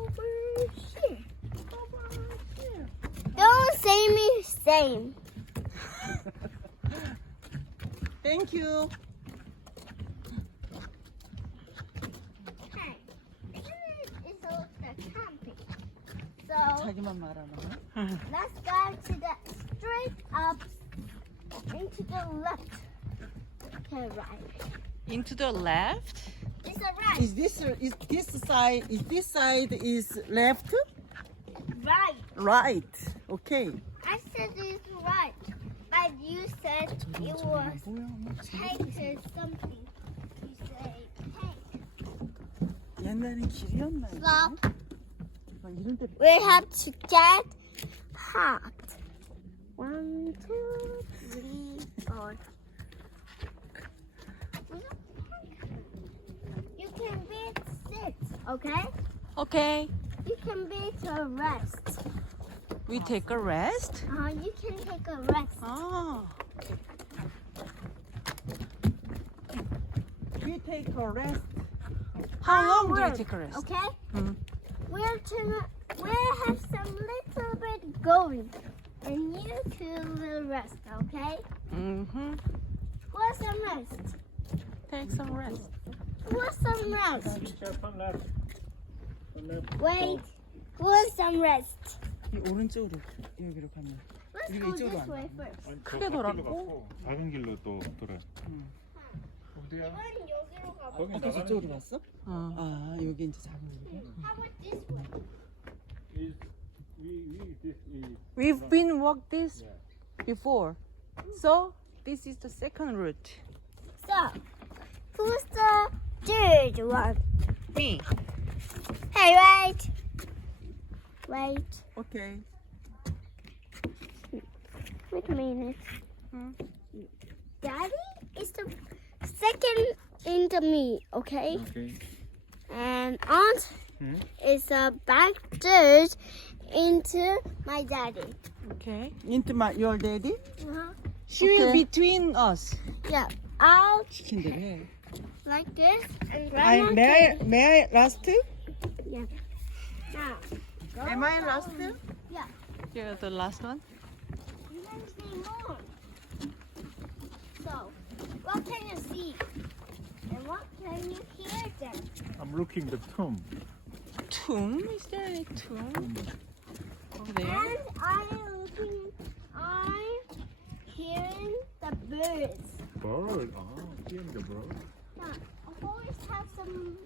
over here. Over here. Don't say me same. Thank you. Hey, it's all the camping. So 자기만 말하나? let's go to the straight up into the left. Okay, right. Into the left? It's a right. Is this side is left? Right. Right. Okay. I said it's right, but you said it was pink or something. You say pink. 옛날엔 길이었나? Stop. 이런 데 We have to get packed. 1, 2, 3, 4. You can beat 6, okay? Okay. You can beat a rest. We take a rest? You can take a rest. Ah. We take a rest. How long do we Hours, take a rest? Okay? Mhm. We'll have some little bit going, and you two will rest, okay? Mm-hmm. Want some rest? Take some rest. Want some rest? Be careful, left. Left. Wait. Want some rest? 이 오른쪽으로 여기로 가면. Let's 이거 go 이쪽으로 this 안 way 가. first. 아니, 크게 저 돌았고. 앞길로 갔고, 작은 길로 또 돌아. 어디야? 이건 여기로 가봐. 거기 아까 나가는 저쪽으로 길. 갔어? 어. 아 여기 이제 작은 거. How about this way? Is this is We've been walked this yeah. before. So, this is the second route. So, who's the third one? Me. Hey, wait. Wait. 오케이. Wait a minute. Hmm. Daddy is the second into me, okay? Okay. And Aunt Hmm? is a back third into my daddy. Okay. Into your daddy? Uh-huh. She will Okay. between us. Yeah, I'll 시킨 대로 해. like this and grandma May I last? Yeah. Now, go Am I down. last? Yeah. You're the last one. You can see more. So, what can you see? And what can you hear then? I'm looking the tomb. Tomb? Is there any tomb? Over there? And I'm hearing the birds. Bird. Oh, hearing the bird. Yeah, I always have some